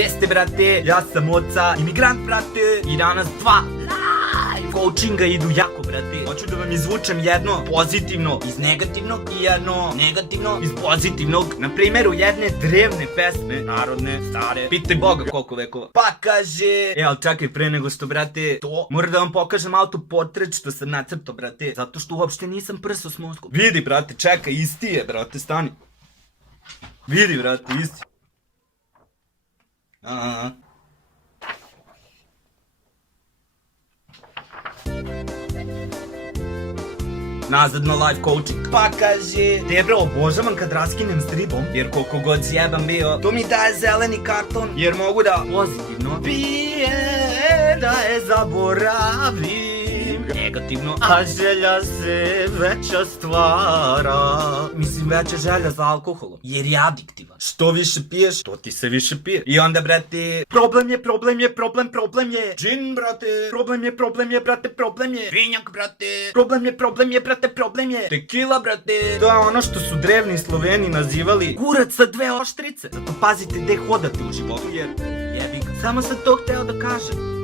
Gde ste, brate? Ja sam Oca, imigrant, brate. I danas 2 live coachinga idu jako, brate. Hoću da vam izvučem jedno pozitivno iz negativnog i jedno negativno iz pozitivnog. Na primjeru jedne drevne pesme, narodne, stare. Pitaj Boga koliko vekova. Pa kaže... ali čekaj, pre nego što, brate, to... Moram da vam pokažem autoportret što sam nacrtao, brate. Zato što uopšte nisam prso s mozgom. Vidi, brate, čekaj, isti je, brate, stani. Vidi, brate, isti. Nazadno live coaching. Pa kaže, debro, obožavam kad raskinem s ribom, jer koliko god zjebam bio, to mi daje zeleni karton, jer mogu da pozitivno pije, da je zaboravim. Negativno, a želja se veća stvara. Mislim, veća želja za alkoholom, jer je adiktivan. Što više piješ, to ti se više pije. I onda, brate, problem je, džin, brate, problem je, brate, vinjak, brate, problem je, brate, tekila, brate. To je ono što su drevni Sloveni nazivali kurac sa 2 oštrice. Zato pazite gde hodate u životu, jer jebi ga. Samo sam to hteo da kažem.